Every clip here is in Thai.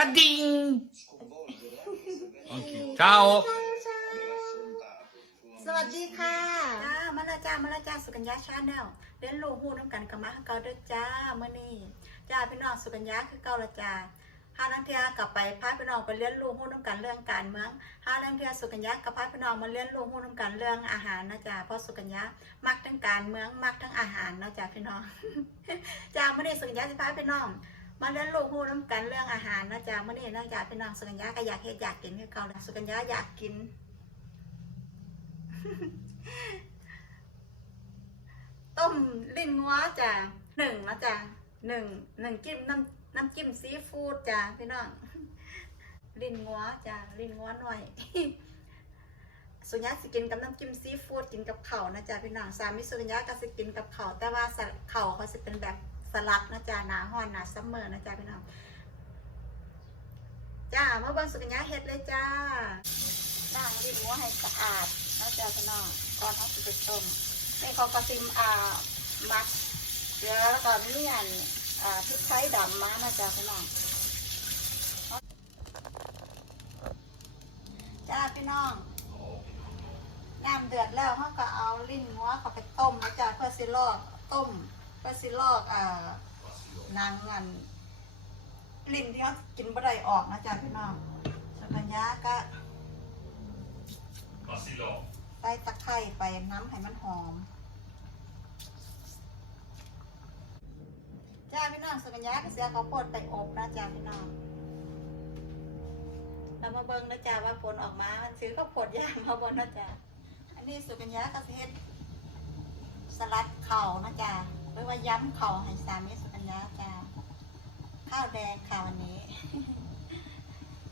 กระดิ่งโอเค ciao สวัสดีค่ะจ้ามาและจ้ามาและจ้าสุกัญญาชาแนลเล่นลูกหูน้ำกันกับมาคือเก่าเด้วยจ้าเมื่อนี้จ้าพี่น้องสุกัญญาคือเก่าละจ้าห้านังเทียกลับไปพาพี่น้องไปเลี้ยนลูกหูน้ำกันเรื่องการเมืองห้านังเทียสุกัญญากับพาพี่น้องมาเลี้ยนลูกหูน้ำกันเรื่องอาหารนะจ้าเพราะสุกัญญามักทั้งการเมืองมักทั้งอาหารนะจ้าพี่น้องจ้าเมื่อนี้สุกัญญาจะพาพี่น้อง มาเลี้ยนลูกหูน้ำกันเรื่องอาหารนะจ้าเมื่อนี้นะจ้าพี่น้องสุกัญญาก็อยากเฮ็ดอยากกินคือเก่าละสุกัญญาอยากกิน ต้มลิ้นงัวจ้ะหนึ่งนะจ้ะหนึ่งหนึ่งจิ้มน้ำน้ำจิ้มซีฟู้ดจ้ะพี่น้องลิ้นงัวจ้ะลิ้นงัวหน่อยสุญญาสิกินกับน้ำจิ้มซีฟู้ดกินกับเข่านะจ๊ะพี่น้องสามีสุญญาก็สิกินกับเข่าแต่ว่าเข่าเขาจะเป็นแบบ สลัดนะจ๊ะหนาหอนหนาซัมเมอร์นะจ๊ะพี่น้องจ้ามาเบิ่งสุกัญญาเฮ็ดเลยจ้าล้างลิ้นงัวให้สะอาดนะจ๊ะพี่น้องก่อนเขาสิไปต้มในคอกระซิมอ่ามักเกลือแล้วก็เมีอันอ่าพริกไทยดำมานะจ๊ะพี่น้องจ้าพี่น้องน้ำเดือดแล้วเขาก็เอาลิ้นงัวเขาไปต้มนะจ๊ะเพื่อสิลอกต้ม ก็สิลอกอ่านางอันลิ้นที่เขากินบ่ได้ออกนะจ๊ะพี่น้องสัญญาก็ Basilò ใส่ตะไคร้ไปน้ำให้มันหอมจ้าพี่น้องสุกัญญาก็เสียข้าวโพดไปอบนะจ้าพี่น้องเรามาเบิ่งนะจ้าว่าผลออกมามันซื้อข้าวโพดย่างมาบนนะจ้าอันนี้สุกัญญาก็เฮ็ดสลัดเข่านะจ้าห รือว่าย้ำเข่าให้สามีสุกัญญาจ้าข้าวแดงข้าวันนี้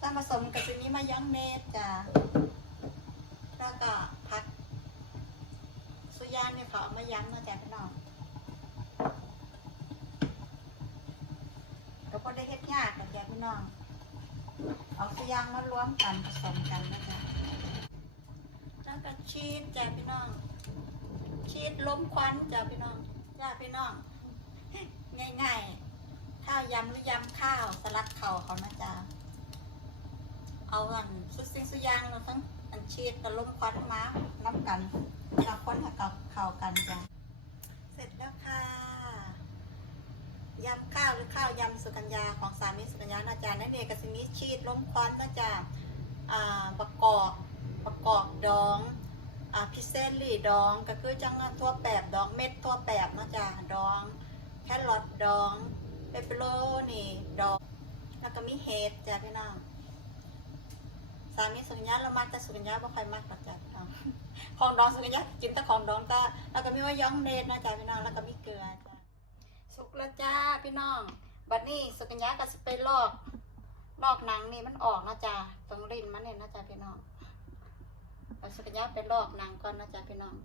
ส่วนผสมก็จะมีมายองเนสจ้าแล้วก็พักสุยานเนี่ยเขาเอามาย้ำนะจ๊ะพี่น้องก็พอได้เฮ็ดยากนะจ๊ะพี่น้องเอาสุยางมารวมกันผสมกันนะจ๊ะแล้วก็ชีสจ้ะพี่น้องชีสล้มควันจ้ะพี่น้อง จ้ะพี่น้อง ง่ายๆ ข้าวยำหรือยำข้าวสลัดเข่าเขานะจ๊ะเอาอันสุดสิ่งสุดยางเราทั้งอันชีดตะลุมควันมาน้ำกันเราคนกับเข้ากันจ้ะเสร็จแล้วค่ะยำข้าวหรือข้าวยำสุกัญญาของสามีสุกัญญานะจ๊ะนั่นเองก็จะมีชีดล้มควันนะจ๊ะประกอบประกอบดอง อ่าพิเศษลี่ดองก็คือจังทั่วแปบดองเม็ดทั่วแปบนะจ๊ะดอง แครอทดองเปเปโรนี่ดอง แล้วก็มีเฮดจ้ะพี่น้องสามีสุกัญญาเรามักแต่สุกัญญาบ่ค่อยมักหรอกจ้ะพี่น้องของดองสุกัญญากินแต่ของดองจ้าแล้วก็มีว่ายองเนตนะจ้ะพี่น้องแล้วก็มีเกลือจ้ะสุกแล้วจ้าพี่น้องบัดนี้สุกัญญาก็สิไปลอกลอกหนังนี่มันออกนะจ้ะตรงลิ้นมันเนี่ยนะจ้ะพี่น้อง เอาสกัญาไปลอกนังก่อนนะจ้ะพี่น้อง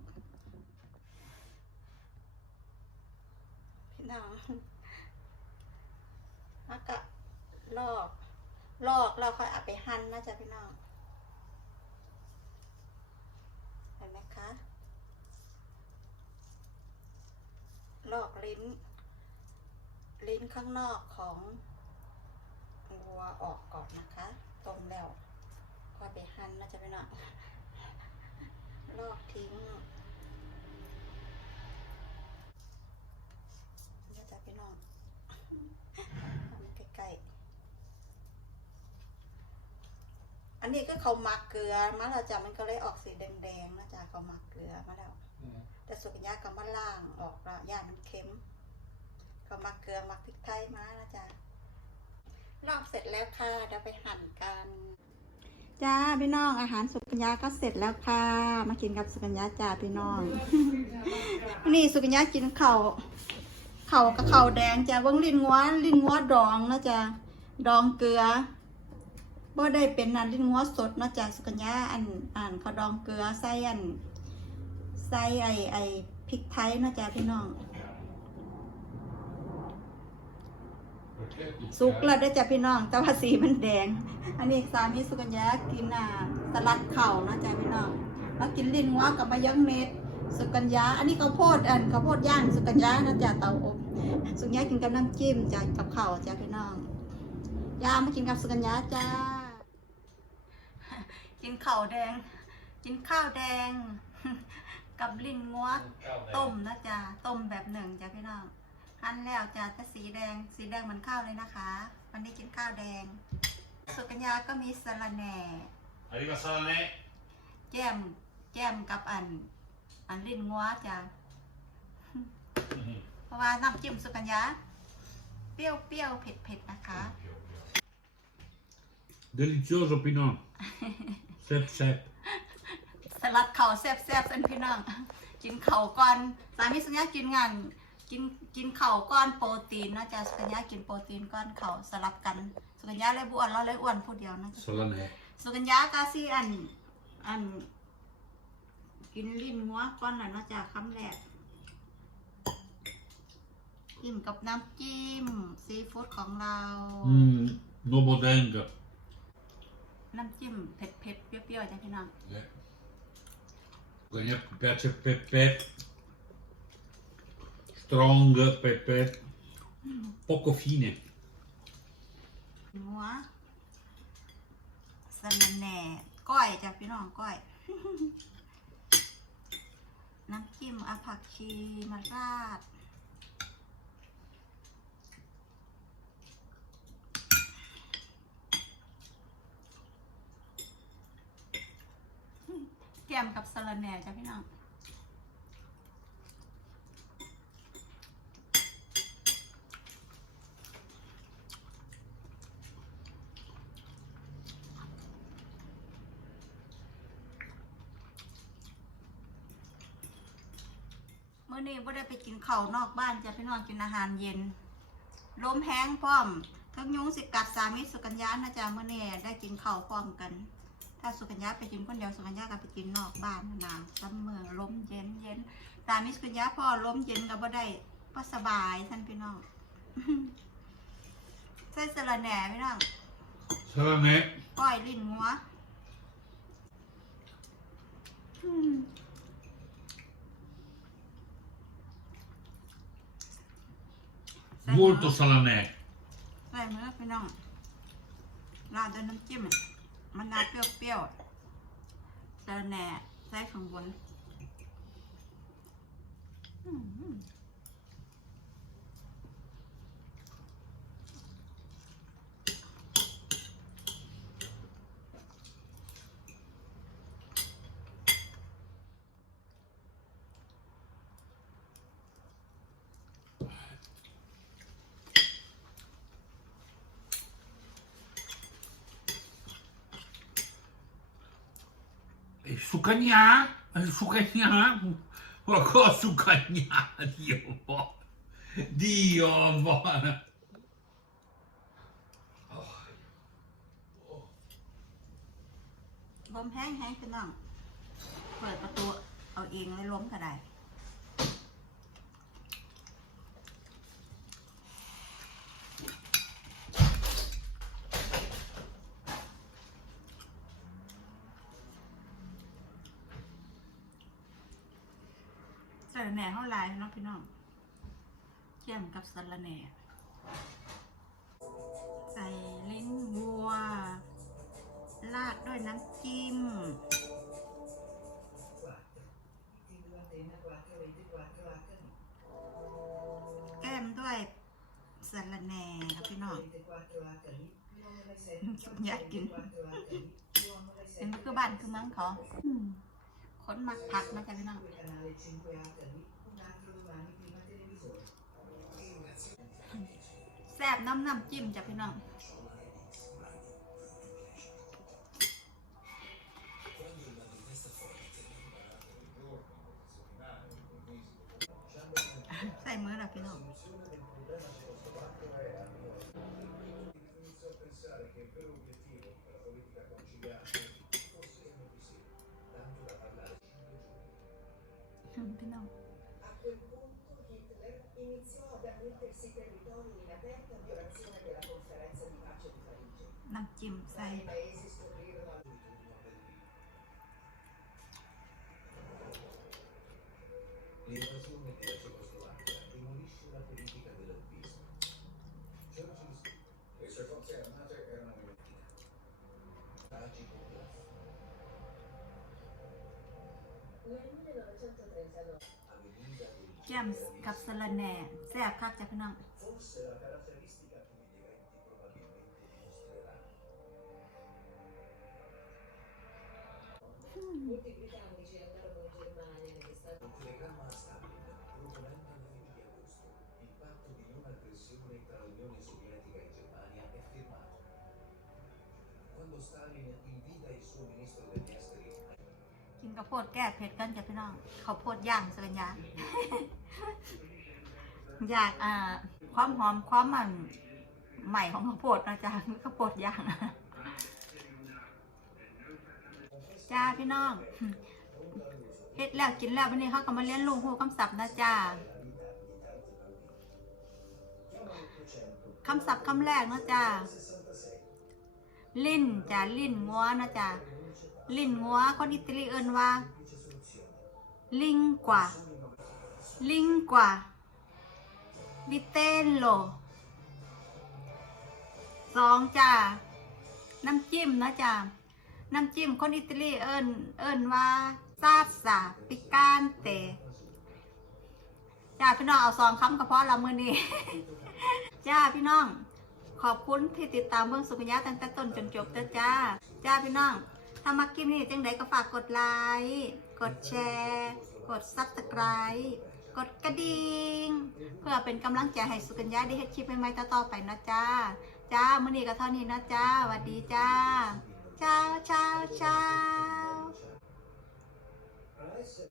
พี่น้องแล้วก็ลอก ลอกเราค่อยเอาไปหั่นนะจ๊ะพี่น้อง เห็นไหมคะ ลอกลิ้น ลิ้นข้างนอกของวัวออกก่อนนะคะ ตรงแล้วค่อยไปหั่นนะจ๊ะพี่น้อง ลอกทิ้งนะจ๊ะพี่น้องทำใกล้ๆอันนี้ก็เขาหมักเกลือมาแล้วจ้ะมันก็เลยออกสีแดงๆนะจ๊ะเขาหมักเกลือมาแล้วแต่สุกัญญาก็มาล่างออกละย่ามันเค็มเขาหมักเกลือหมักพริกไทยมาแล้วจ้ะลอกเสร็จแล้วค่ะเดี๋ยวไปหั่นกัน จ้าพี่น้องอาหารสุกัญญาก็เสร็จแล้วค่ะ มากินกับสุกัญญาจ้าพี่น้องนี่สุกัญญากินเข่าวเข่าวกับเข่าวแดงจ้ะเบิ้งลิ้นงัวลิ้นงัวดองนะจ้ะดองเกลือบ่ได้เป็นนันลิ้นงัวสดเนาะจ้ะสุกัญญาอันอ่านเขาดองเกลือใส่อันใส่ไอไอพริกไทยเนาะจ้ะพี่น้อง สุกแล้วได้อจ้ะพี่น้อง แต่ว่าสีมันแดง อันนี้สามีสุกัญญากินอ่าสลัดเข่าเนาะจ้ะพี่น้อง แล้วกินลิ้นงัวกับมายองเนสสุกัญญา อันนี้ข้าวโพดอันข้าวโพดย่างสุกัญญานะจ้ะเตาอบสุกัญญากินกับน้ำจิ้มจ้ะกับข้าวจ้ะพี่น้องยามากินกับสุกัญญาจ้า กินข้าวแดง กินข้าวแดง กับลิ้นงัวต้มนะจ๊ะต้มแบบหนึ่งจ้ะพี่น้อง หั่นแล้วจ้ะถ้าสีแดง สีแดงเหมือนข้าวเลยนะคะ วันนี้กินข้าวแดง สุกัญญาก็มีสะระแหน่ Arriva Salame. แก้มแก้มกับอัน อันลิ้นงัวจ้ะเพราะว่าน้ำจิ้มสุกัญญาเปรี้ยวเปรี้ยวเผ็ดเผ็ดนะคะ Delizioso Pinot. Sep sep. สลัดเข่าแซ่บแซ่บเป็นพี่น้อง กินเข่าก่อน สามีสัญญากินงาน กินกินเข่าก้อนโปรตีนนะจ๊ะสัญญากินโปรตีนก้อนเข่าสลับกันสัญญาเลยบุอ้วนเราเลยอ้วนผู้เดียวนะจ๊ะ Salame. สัญญากาซีอันอัน กินลิ้นงัวก้อนน่ะนะจ๊ะคำแรกจิ้มกับน้ำจิ้มซีฟู้ดของเรา Mm, no bodenga. น้ำจิ้มเผ็ดเผ็ดๆเปรี้ยวๆจ้ะพี่น้อง Yeah. Quindi mi piace pepe. Strong pepe. Poco fine. หัวสะระแหน่ก้อยจ้ะพี่น้องก้อย น้ำจิ้มเอาผักชีมาราด แกมกับสะระแหน่จ้ะพี่น้อง อนี้บ่ได้ไปกินข้าวนอกบ้านจะพี่น้องกินอาหารเย็นลมแห้งพร้อม ทั้งยุงสิกัดสามีสุกัญญานะจ๊ะเมื่อนี้ได้กินข้าวพร้อมกัน ถ้าสุกัญญาไปกินคนเดียวสุกัญญาก็ไปกินนอกบ้านนะซ้ำเมืองลมเย็นเย็นสามีสุกัญญาพอลมเย็นก็บ่ได้ก็สบายท่านพี่น้องใส่สะระแหน่พี่น้อง Salame. ก้อยลิ้นงัวอืม Molto salame. ใส่เมื่อพี่น้องราดด้วยน้ำจิ้มอะมันนาวเปรี้ยวๆสะระแหน่ใส่ข้างบน อืม E su cagnà? E su cagnà? Ma cosa su cagnà? Dio buono. Dio buono. ลมแห้งแห้งพี่น้อง เปิดประตูเอาเองเลยล้มก็ได้ ระแหน่เท่าไรเนาะพี่น้องเกี่ยมกับสะระแหน่ใส่ลิ้นวัว ราดด้วยน้ำจิ้มแก้มด้วยสะระแหน่ครับพี่น้องอยากกินเป็นคือบ้านคือเมืองเขาอืม คนมักผักนะจ๊ะพี่น้องแซ่บน้ำน้ำจิ้มจ้ะพี่น้อง iniziò ad annettersi territori in aperta violazione della conferenza di pace di Parigi. น้ำจิ้มใส่ I paesi scoprirono L'invasione della Cecoslovacchia demolisce la politica dell'autismo. Le sue forze armate Nel 1939 แ ก้มกับสะระแหน่แซ่บคักจ้ะพี่น้อง Forse la นข้าวโพดแก้เผ็ดกันจ้ะพี่น้องข้าวโพดย่างสัญญาอยากอ่าความหอมความมันใหม่ของข้าวโพดนะจ๊ะข้าวโพดย่างจ้าพี่น้องเฮ็ดแล้วกินแล้ววันนี้เขาก็มาเรียนรู้ฮู้คำศัพท์นะจ้าคำศัพท์คำแรกนะจ้าลิ้นจ้าลิ้นงัวนะจ้า ลิ้นงัวคนอิตาลีเอิ้นว่า ลิงกว่า ลิงกว่าลิเตนโลสองจ้า น้ำจิ้มนะจ้า น้ำจิ้มคนอิตาลีเอิ้นเอิ้นว่าซาซาปิกานเตจ้าพี่น้องเอาสองคำก็พอละมือนี้จ้าพี่น้อง ขอบคุณที่ติดตามเบื้องสุขยะตั้งแต่ต้นจนจบเด้อจ้า จ้าพี่น้อง ถ้ามักคลิปนี้จังใดก็ฝากกดไลค์กดแชร์ กดซับสไคร b ์กดกระดิ่งเพื่อเป็นกำลังใจให้สุกัญญาได้เฮ็ดคลิปใหม่ๆต่อๆไปนะจ้า จ้ามื้อนี้ก็เท่านี้นะจ้าสวัสดีจ้าเช้าเช้าเช้า